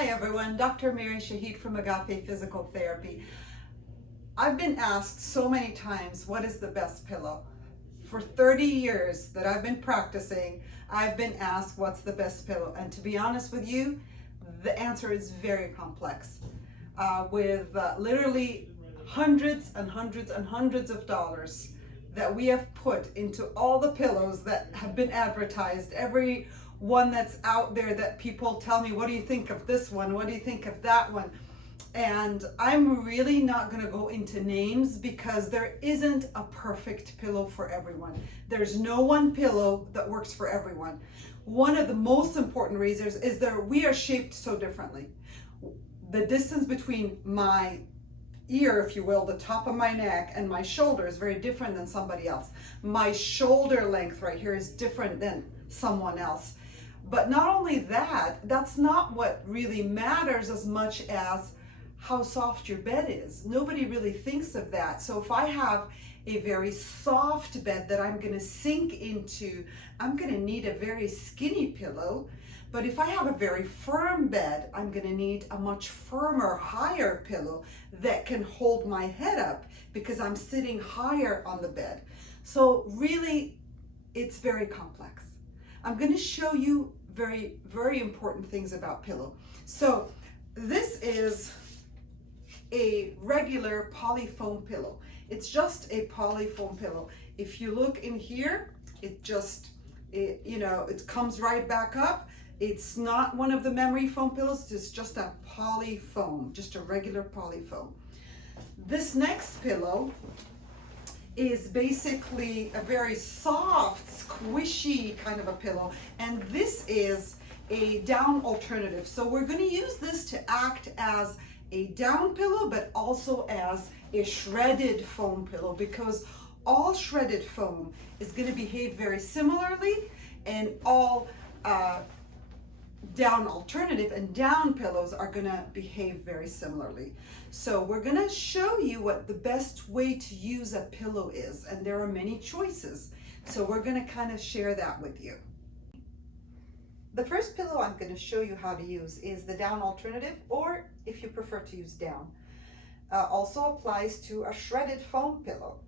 Hi everyone, Dr. Mary Shahid from Agape Physical Therapy. I've been asked so many times, what is the best pillow? For 30 years that I've been practicing, I've been asked what's the best pillow. And to be honest with you, the answer is very complex. With literally hundreds and hundreds and hundreds of dollars that we have put into all the pillows that have been advertised, every one that's out there that people tell me, what do you think of this one? What do you think of that one? And I'm really not going to go into names because there isn't a perfect pillow for everyone. There's no one pillow that works for everyone. One of the most important reasons is that we are shaped so differently. The distance between my ear, if you will, the top of my neck and my shoulder is very different than somebody else. My shoulder length right here is different than someone else. But not only that, that's not what really matters as much as how soft your bed is. Nobody really thinks of that. So if I have a very soft bed that I'm going to sink into, I'm going to need a very skinny pillow. But if I have a very firm bed, I'm going to need a much firmer, higher pillow that can hold my head up because I'm sitting higher on the bed. So really, it's very complex. I'm going to show you very, very important things about pillow. So this is a regular polyfoam pillow. It's just a polyfoam pillow. If you look in here, it comes right back up. It's not one of the memory foam pillows. It's just a polyfoam, just a regular polyfoam. This next pillow is basically a very soft, squishy kind of a pillow. And this is a down alternative. So we're going to use this to act as a down pillow, but also as a shredded foam pillow, because all shredded foam is going to behave very similarly, and all down alternative and down pillows are going to behave very similarly. So we're going to show you what the best way to use a pillow is, and there are many choices. So we're going to kind of share that with you. The first pillow I'm going to show you how to use is the down alternative, or if you prefer to use down. Also applies to a shredded foam pillow.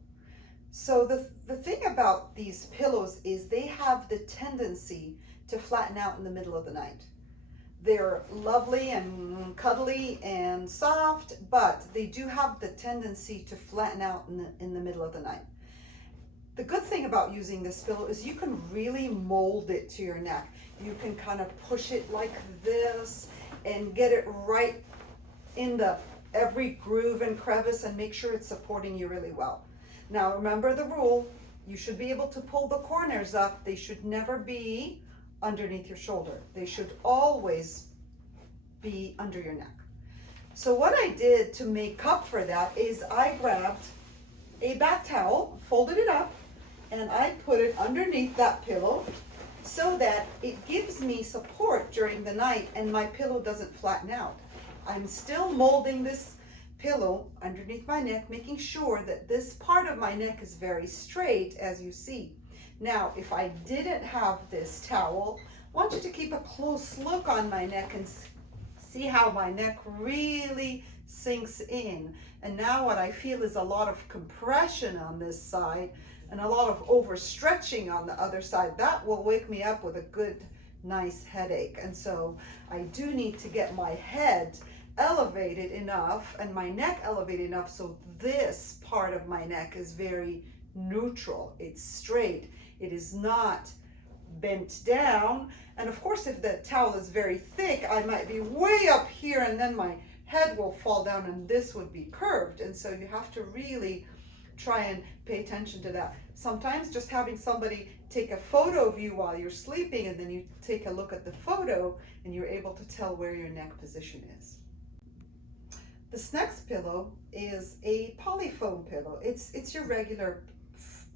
So the thing about these pillows is they have the tendency to flatten out in the middle of the night. They're lovely and cuddly and soft, but they do have the tendency to flatten out in the middle of the night. The good thing about using this pillow is you can really mold it to your neck. You can kind of push it like this and get it right in every groove and crevice and make sure it's supporting you really well. Now remember the rule, you should be able to pull the corners up. They should never be underneath your shoulder. They should always be under your neck. So what I did to make up for that is I grabbed a bath towel, folded it up, and I put it underneath that pillow so that it gives me support during the night and my pillow doesn't flatten out. I'm still molding this pillow underneath my neck, making sure that this part of my neck is very straight, as you see. Now, if I didn't have this towel, I want you to keep a close look on my neck and see how my neck really sinks in. And now what I feel is a lot of compression on this side and a lot of overstretching on the other side. That will wake me up with a good, nice headache. And so I do need to get my head elevated enough and my neck elevated enough so this part of my neck is very neutral. It's straight. It is not bent down. And of course, if the towel is very thick, I might be way up here and then my head will fall down and this would be curved. And so you have to really try and pay attention to that. Sometimes just having somebody take a photo of you while you're sleeping and then you take a look at the photo and you're able to tell where your neck position is. This next pillow is a polyfoam pillow. It's your regular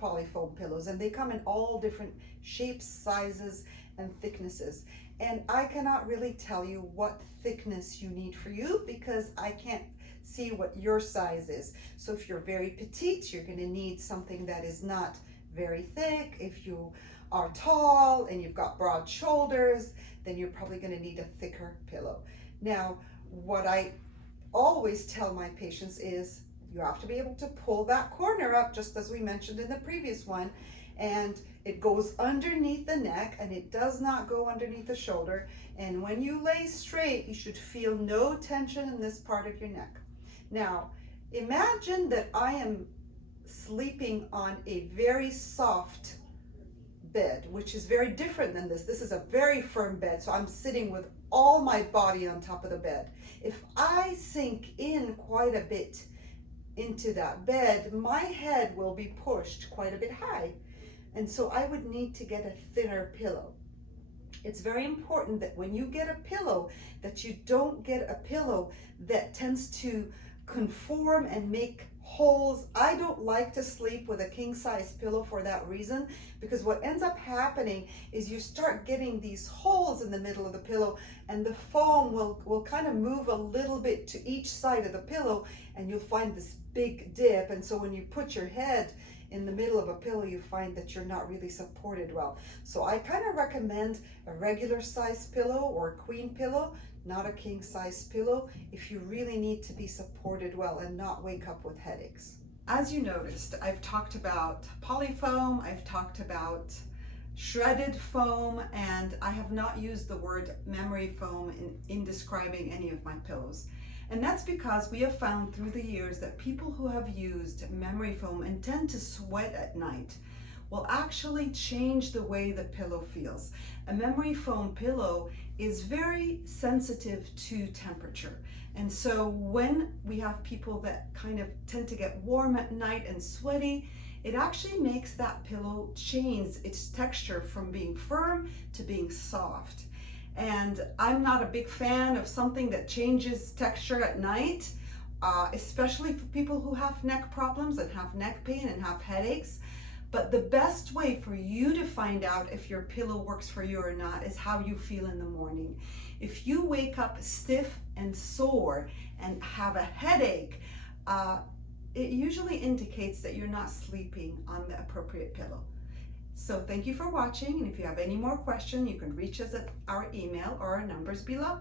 polyfoam pillows, and they come in all different shapes, sizes, and thicknesses. And I cannot really tell you what thickness you need for you because I can't see what your size is. So if you're very petite, you're going to need something that is not very thick. If you are tall and you've got broad shoulders, then you're probably going to need a thicker pillow. Now, what I always tell my patients is you have to be able to pull that corner up, just as we mentioned in the previous one, and it goes underneath the neck and it does not go underneath the shoulder. And when you lay straight, you should feel no tension in this part of your neck. Now, imagine that I am sleeping on a very soft bed, which is very different than this. This is a very firm bed, so I'm sitting with all my body on top of the bed. If I sink in quite a bit into that bed, my head will be pushed quite a bit high. And so I would need to get a thinner pillow. It's very important that when you get a pillow, that you don't get a pillow that tends to conform and make holes. I don't like to sleep with a king size pillow for that reason, because what ends up happening is you start getting these holes in the middle of the pillow, and the foam will kind of move a little bit to each side of the pillow, and you'll find this big dip. And so when you put your head in the middle of a pillow, you find that you're not really supported well. So I kind of recommend a regular size pillow or a queen pillow, not a king size pillow, if you really need to be supported well and not wake up with headaches. As you noticed, I've talked about polyfoam, I've talked about shredded foam, and I have not used the word memory foam in describing any of my pillows. And that's because we have found through the years that people who have used memory foam and tend to sweat at night will actually change the way the pillow feels. A memory foam pillow is very sensitive to temperature. And so when we have people that kind of tend to get warm at night and sweaty, it actually makes that pillow change its texture from being firm to being soft. And I'm not a big fan of something that changes texture at night, especially for people who have neck problems and have neck pain and have headaches. But the best way for you to find out if your pillow works for you or not is how you feel in the morning. If you wake up stiff and sore and have a headache, it usually indicates that you're not sleeping on the appropriate pillow. So thank you for watching, and if you have any more questions, you can reach us at our email or our numbers below.